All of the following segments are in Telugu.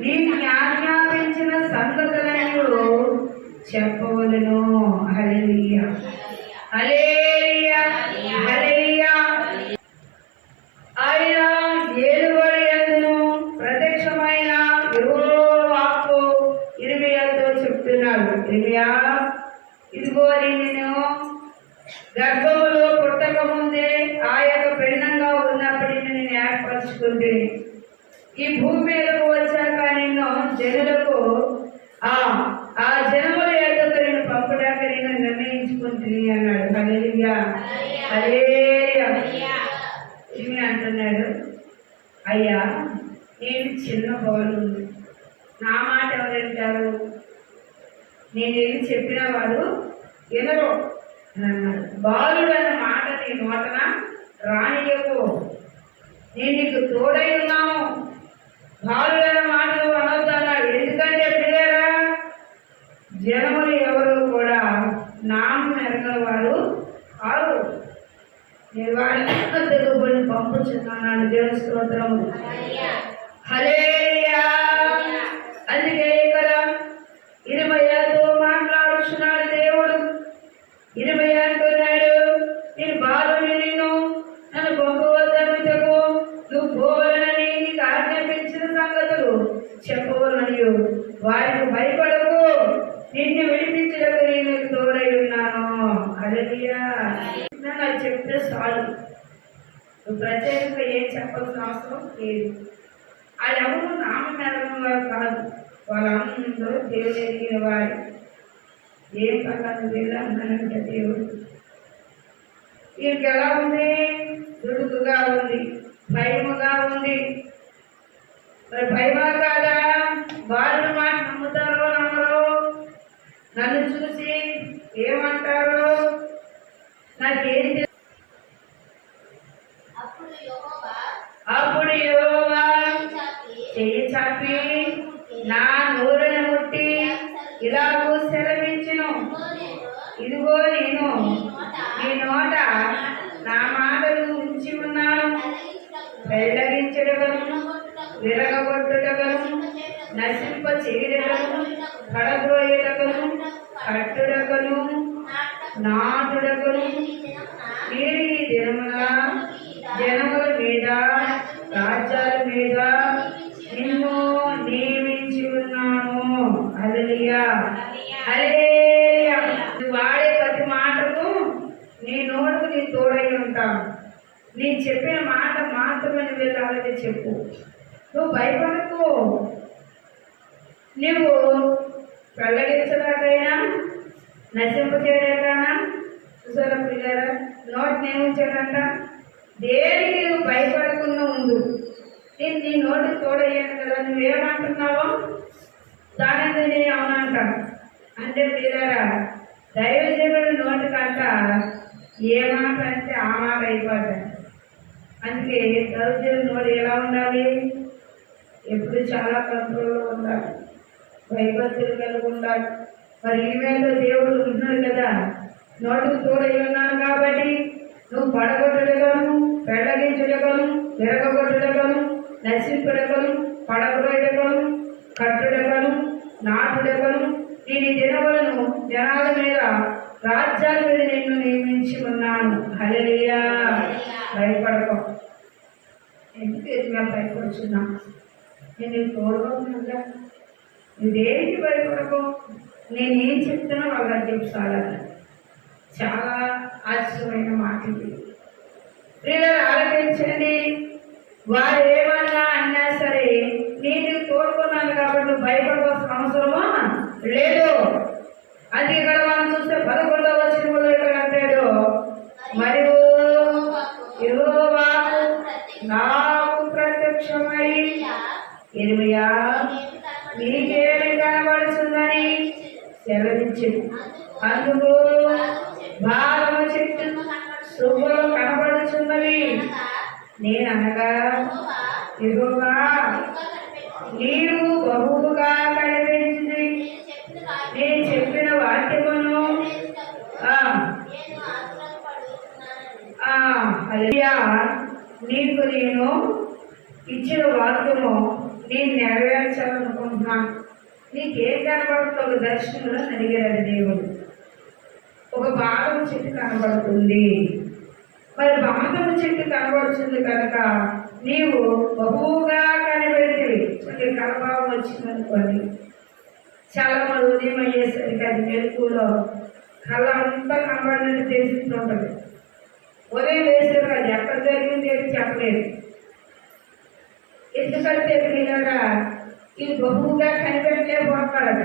నీకు ఆజ్ఞాపించిన సంగతులను చెప్పవలను. హల్లెలూయా హల్లెలూయా హల్లెలూయా. ఆయన ఏలుబడి యందును ప్రత్యక్షమైన యెహోవా వాక్కు ఇర్మీయాతో చెప్తున్నాడు. ఇర్మీయా, ఇదిగో నేను గర్భములో పుట్టక ముందే ఆ యొక్క పిండంగా ఉన్నప్పటికీ నేను ఏర్పరచుకుంటే ఈ భూమి మీదకు వచ్చాక నిన్ను జనులకు ఆ జనముల యొద్దకు నేను పంపడానికి నేను నిర్ణయించుకుంటుంది అన్నాడు. హల్లెలూయా హల్లెలూయా. ఇవి అంటున్నాడు, అయ్యా నేను చిన్న బాలు, నా మాట ఎవరు వింటారు? నేను ఏమి చెప్పిన వాడు వినరు అని అన్నాడు. బాలుడు అన్న మాట నీ నోటన రానియకు, నేను నీకు తోడై ఉన్నాను. బాలుడు అన్న మాటలు అనొద్దన్నాడు. ఎందుకంటే పిల్లరా, జనములు ఎవరు కూడా నామం ఎరగల వారు కాదు. నేను వారిని తెలుగుని పంపుచున్నాను. దేవుని స్తోత్రము హల్లెలూయా. అందుకే ఇక్కడ ఇర్మీయాతో మాట్లాడుతున్నాడు దేవుడు. ఇర్మీయా అంటున్నాడు, నేను బాలుని నేను నన్ను పంపవద్దనుటకు నువ్వు పోవాలని నీకు ఆజ్ఞాపించిన సంగతులు చెప్పవలనయు వారికి భయపడకు, నిన్ను విడిపించడానికి నేను తోడై ఉన్నాను. హల్లెలూయా. నాకు చెప్తే చాలు, నువ్వు ప్రత్యేకంగా ఏం చెప్పాల్సిన అవసరం లేదు. వాళ్ళు ఎవరు నామం ఎరగని వారు కాదు, వాళ్ళందరూ దేవుడు ఎరిగిన వారు. ఏం పక్కన వెళ్ళానంటే దేవుడు వీరికి ఎలా ఉంది? దుడుకుగా ఉంది, భయముగా ఉంది. మరి భయమా కాదా? వాళ్ళు మాట నమ్ముతారో నమ్మరు? నన్ను చూసి ఏమంటారు? నాకేం అప్పుడు యెహోవా చెయ్యి చాపి నా నోరును ముట్టి ఇలాగూ సెలవిచ్చును, ఇదిగో నేను నీ నోట నా మాటలు ఉంచి ఉన్నాను. పెళ్ళగించడగను, విరగగొట్టుటగను, నశింప చేయడగను, పడద్రోయటగను, కట్టుడగను, నాటుడగను. మీరు ఈ దినమున జనముల మీద రాజ్యాల మీద నిన్ను నియమించి ఉన్నాను. హల్లెలూయా హల్లెలూయా. నువ్వు వాడే ప్రతి మాటకు నీ నోటుకు నీ తోడై ఉంటాను. నీ చెప్పిన మాట మాత్రమే నువ్వు వెళ్ళాలని చెప్పు. నువ్వు భయపడకు. నువ్వు వెళ్ళగించడాకైనా నశింప చేయడాకైనా చూసారా పిల్లరా, నోటి నియమించాడంట. దేనికి నువ్వు భయపడకుండా ఉండు. నేను నీ నోటికి తోడయ్యాను కదా, నువ్వేమంటున్నావో దాని నేను అవునంట. అంటే పిల్లరా, దైవజనుడు నోటికంట ఏ మాట అంటే ఆ మాట అయిపోతాడు. అందుకే దైవజనుడు నోటి ఎలా ఉండాలి? ఎప్పుడు చాలా కంట్రోల్లో ఉండాలి, భయభక్తులు కలిగి ఉండాలి. మరి ఈవేళ దేవుడు ఉంటున్నాడు కదా, నోటికి తోడై ఉన్నాను కాబట్టి నువ్వు పడగొట్టడగలను, పెళ్ళగించడగలను, విరగొట్టడగలను, నశింపడగలను, పడగొట్టడగలను, కట్టుడగలను, నాటుడగలను. నేను ఈ దినములను జనాల మీద రాజ్యాల మీద నిన్ను నియమించి ఉన్నాను. హల్లెలూయా. భయపడకో. ఎందుకు ఎదుగా భయపడుచున్నా? నేను తోడుగా ఉన్నాగా. నువ్వు దేనికి భయపడకో. నేనేం చెప్తున్నా వాళ్ళకి చెప్తాను. చాలా ఆశ్చర్యమైన మాట ఇది. ప్రియులారా, ఆలోచించండి. వారు ఏమన్నా అన్నా సరే నేను తోడుకున్నాను కాబట్టి నువ్వు భయపడవలసిన అవసరమా లేదు. అది ఇక్కడ మనం చూస్తే 11వ వచనంలో ఇక్కడ అంటాడు, మరియు యెహోవా నాకు ప్రత్యక్షమై ఇర్మీయా నీకేమి కనబడుతుందని సెలవిచ్చింది. అందుకు భారము చెట్టు శుభ్రం కనబడుచున్నవి. నేననగా యెహోవా నీవు బహువుగా కనిపించింది. నేను చెప్పిన వాక్యమును నీకు నేను ఇచ్చిన వాక్యము నేను నెరవేర్చాలను అమ్మా నీకేం కనబడుతుంది? ఒక దర్శనంలో అడిగాడు దేవుడు. ఒక బాదం చెట్టు కనబడుతుంది. మరి బాదం చెట్టు కనబడుతుంది కనుక నీవు బహువుగా కనిపెడితివి. కలభావం వచ్చిందనుకోండి, చాలా మంది ఉదయం అయ్యేసరికి అది మెరుపులో కళ్ళ అంతా కనబడినట్టు తెలుస్తుంటుంది. ఉదయం వేసేవారు అది ఎక్కడ జరిగింది అని చెప్పలేదు. ఎందుకంటే పిల్లగా ఈ బహువుగా కనిపెట్టలేకపోతాడట.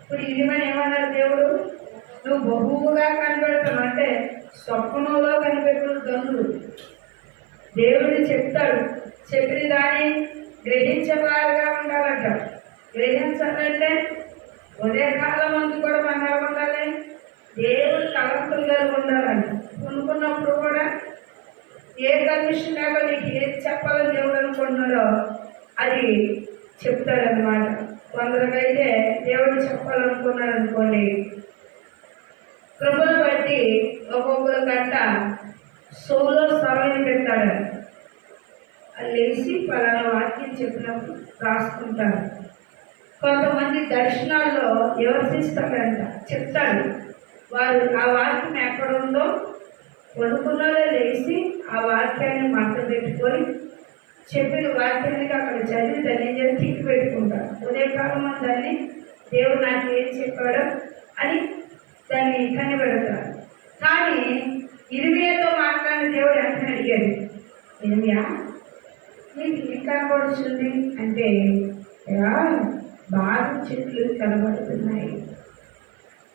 ఇప్పుడు ఇది మన ఏమన్నారు దేవుడు, నువ్వు బహువుగా కనిపెడతావు అంటే స్వప్నంలో కనిపెట్టు గనులు దేవుడు చెప్తాడు. చెప్పిన దాన్ని గ్రహించేవారుగా ఉండాలంట. గ్రహించాలంటే ఉదయకాలం మంది కూడా మనం ఎలా ఉండాలి? దేవుడు తలంపులు కలిగి ఉండాలంట. కొనుక్కున్నప్పుడు కూడా ఏ కమిషన్ లేక నీకు ఏది చెప్పాలని దేవుడు అనుకుంటున్నాడో అది చెప్తాడనమాట. కొందరికైతే దేవుడు చెప్పాలనుకున్నాడు అనుకోండి, కృపను బట్టి ఒక్కొక్కరు గంట సోలో సమయం పెడతాడు. అది లేచి పలానా వాక్యం చెప్పినప్పుడు రాసుకుంటారు. కొంతమంది దర్శనాల్లో విమర్శిస్తాడంట, చెప్తాడు. వారు ఆ వాక్యం ఎక్కడ ఉందో కొనుక్కున్నారో లేచి ఆ వాక్యాన్ని మంట పెట్టుకొని చెప్పిన వాక్యానికి అక్కడ చదివి దాన్ని తిప్పి పెట్టుకుంటారు. ఉదయకాలం దాన్ని దేవుడు నాకు ఏం చెప్పాడో అని దాన్ని కనిపెడతారు. కానీ ఇరిమియాతో మాట్లాడిన దేవుడు ఎంత అడిగాడు, ఇరిమియా నీకు ఏం కనబడుతుంది అంటే, బాగా చెట్లు కనబడుతున్నాయి,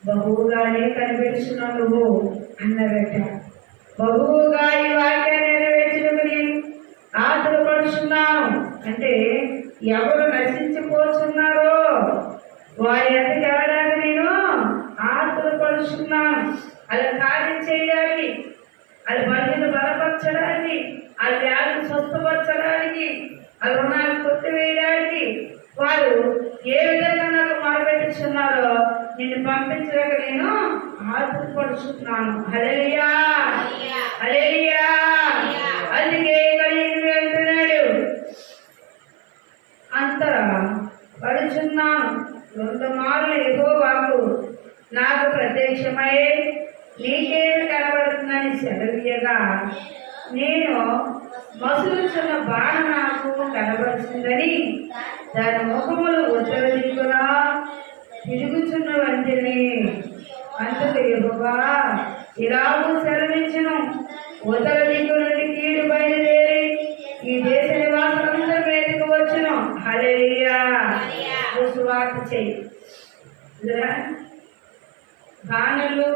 బహువుగానే కనిపెడుతున్నావు నువ్వు అన్నారట. బహువుగా ఈ వాక్యాన్ని నెరవేర్చుకుని ఆతురపడుచున్నాను అంటే ఎవరు నశించిపోతున్నారో వారి ఎంతకు ఎవరాక నేను ఆతురపడుచున్నాను. అలా కార్యం చేయడానికి, అది బలిని బలపరచడానికి, ఆ వ్యాధిని స్వస్థపరచడానికి, ఆ రుణాలు కొట్టివేయడానికి వారు ఏ విధంగా నాకు మొదలుపెట్టుచున్నారో నిన్ను పంపించలేక నేను ఆతురపడుచున్నాను. హల్లెలూయా, హల్లెలూయా. అందుకే అంటున్నాడు, అంతరా పడుచున్నాను. 2 మార్లు యెహోవాకు నాకు ప్రత్యక్షమై నీకేమి కనబడుతుందని సెలవీయగా, నేను మసులుచున్న బాణ నాకు కనబడుతుందని దాని ముఖములు ఉత్తర దిక్కున తిరుగుచున్న వంటిని. అందుకు యెహోవా ఇలాగూ సెలవించును, ఉత్తర దిక్కు నుండి కీడు బయలుదేరి ఈ దేశ నివాసులందరి మీదకు వచ్చును. హల్లెలూయా. సువార్త చెయ్యి. బాణలు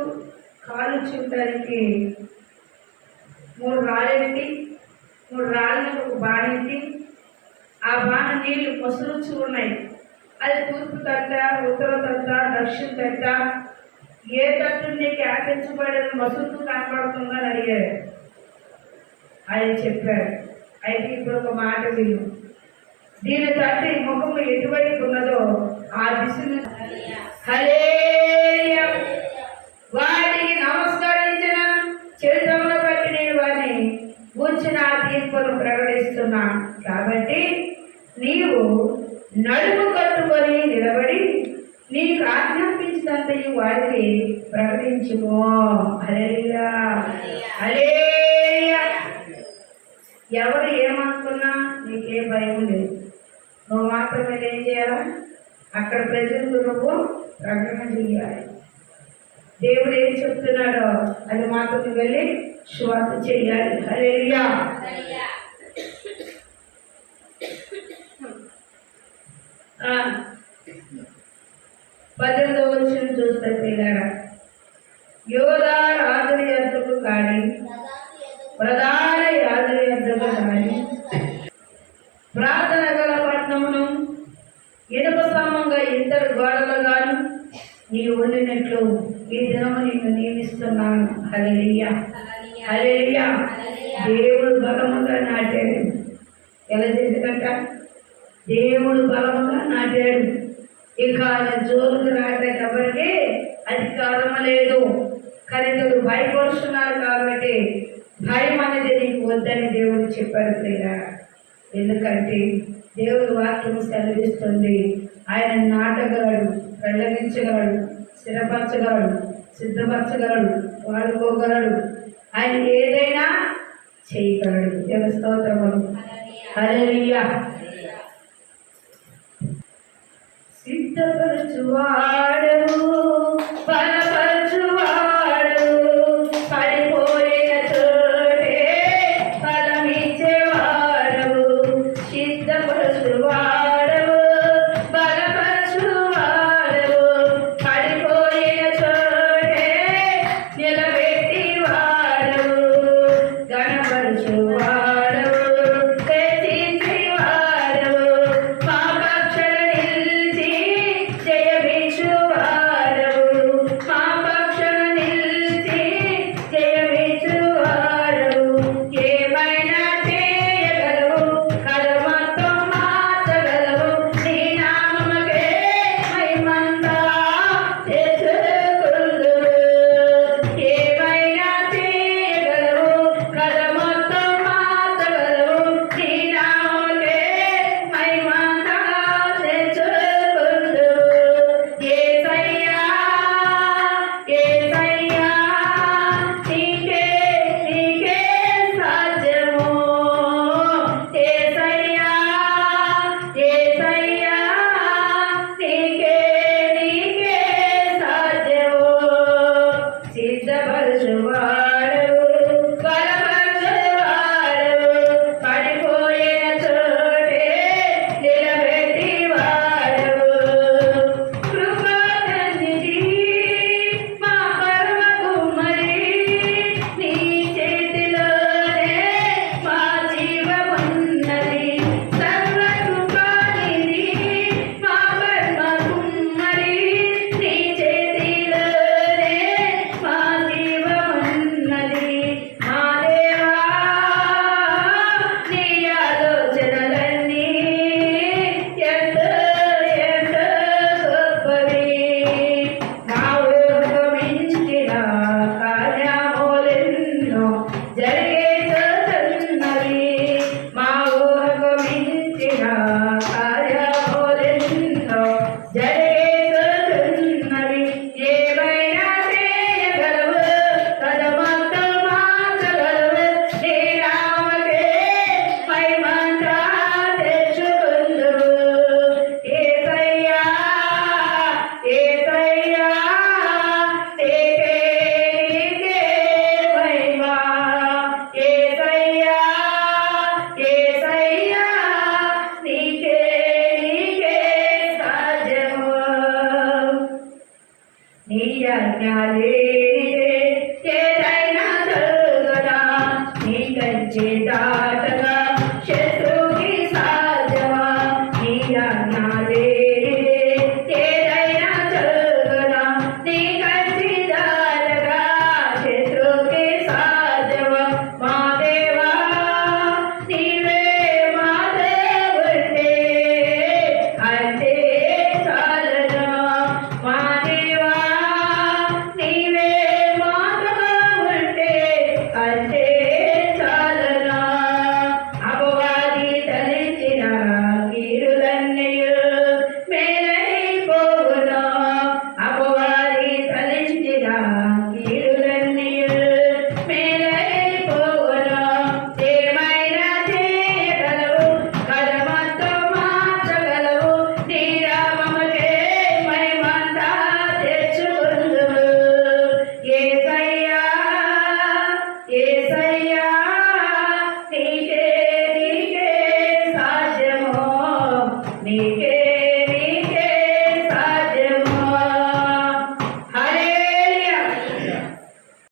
కాలు చూడడానికి 3 రాళ్ళెత్తి 3 రాళ్ళకు ఒక బాణెత్తి ఆ బాణ నీళ్లు మసులుచు ఉన్నాయి. అది తూర్పు తట్ట, ఉత్తర తట్ట, దక్షిణ తట్ట, ఏ తట్టు నీకు ఆకించబడిన మసులుతూ కనపడుతుందని అడిగాడు. ఆయన చెప్పాడు. అయితే ఇప్పుడు ఒక మాట విను, దీని తట్టి ముఖము ఎటువైపు ఉన్నదో ఆ దిశను హల్లెలూయా వాటికి నమస్కరించిన చరిత్రను బట్టి నేను వారిని కూర్చున్న తీర్పును ప్రకటిస్తున్నాను. కాబట్టి నీవు నడుము కట్టుకొని నిలబడి నీకు ఆజ్ఞాపించినంతయు వారికి ప్రకటించుకో. హల్లెలూయా, హల్లెలూయా. ఎవరు ఏమనుకున్నా నీకే భయం లేదు. నువ్వు మాత్రమే ఏం చేయాలా? అక్కడ ప్రజలకు నువ్వు ప్రకటన చేయాలి. దేవుడు ఏం చెప్తున్నాడో అది మాత్రం వెళ్ళి సువార్త చేయాలి. హల్లెలూయా. 18వ వచనం చూస్తే పిల్లరా, యోధా రాజుల యొద్దకు కానీ ప్రధాన యాజకుల యొద్దకు కానీ ప్రార్థన గల పట్టణమును ఇనుప స్తంభంగా 2 గోడలు గాను నీవు ఉండినట్లు ఈ దినము నిన్ను నియమిస్తున్నాను. హల్లెలూయా, హల్లెలూయా. దేవుడు బలముగా నాటాడు. ఎలా చేసిందంట? దేవుడు బలముగా నాటాడు. ఇక జోరుకు రావడానికి ఎవరికి అధికారం లేదు. ఖరీదుడు భయపడుతున్నారు కాబట్టి భయం అనేది నీకు వద్దని దేవుడు చెప్పాడు ప్రియులారా. ఎందుకంటే దేవుడి వాక్యం సెలవిస్తుంది, ఆయన నాటగలడు, వెళ్ళగించగలడు, స్థిరపరచగలడు, సిద్ధపరచగలడు, వాడుకోగలడు. ఆయన ఏదైనా చేయగలడు. దేవుని స్తోత్రములు. హల్లెలూయా. సిద్ధపరచువాడవు, బలపరచువాడు, పడిపోయిన చోటే బలమిచ్చేవాడవు. సిద్ధపరచువాడవు, బలపరచువాడవు, పడిపోయిన చోటే నిలబెట్టివాడవు. గణపరచువాడవు, హెచ్చించేవాడవు, మా పక్షాన నిలిచి జయమిచ్చువాడవు. మా పక్షాన నిలిచి జయమిచ్చువాడవు. ఏమైనా చేయగలవు, కథ మొత్తం మార్చగలవు. నీ నామముకే మహిమంతా చేసుకొందువు. ఏమైనా చేయగలవు, కథ మొత్తం మార్చగలవు. నీ నామముకే మహిమంతా చేసుకొందువు. యేసయ్యా, యేసయ్యా, నీకే నీకే సాధ్యము. యేసయ్యా, యేసయ్యా, నీకే నీకే సాధ్యము. సిద్ధపరచువాడవు, బలపరచువాడవు, పడిపోయిన చోటే నిలబెట్టివాడవు. కృపాకనిధి, మా పరమ కుమ్మరి, నీ చేతిలోనే మా జీవమున్నది. సర్వకృపానిధి, మా పరమ కుమ్మరి, నీ చేతిలోనే మా జీవమున్నది. మా దేవా, నీ ఆలోచనలన్నీ ఎంతో ఎంతో గొప్పవి. మా ఊహకు మించిన కార్యములెన్నో జరిగేచున్నవి. మా ఊహకు మించిన కార్యములెన్నో జరిగేచున్నవి. ఏమైనా చేయగలవు, కథ మొత్తం మార్చగలవు. నీ నామముకే మహిమంతా తెచ్చుకొందువు. యేసయ్యా, యేసయ్యా, నీకే నీకే మహిమ. యేసయ్యా, యేసయ్యా, నీకే నీకే సాధ్యము. నీ ఆజ్ఞ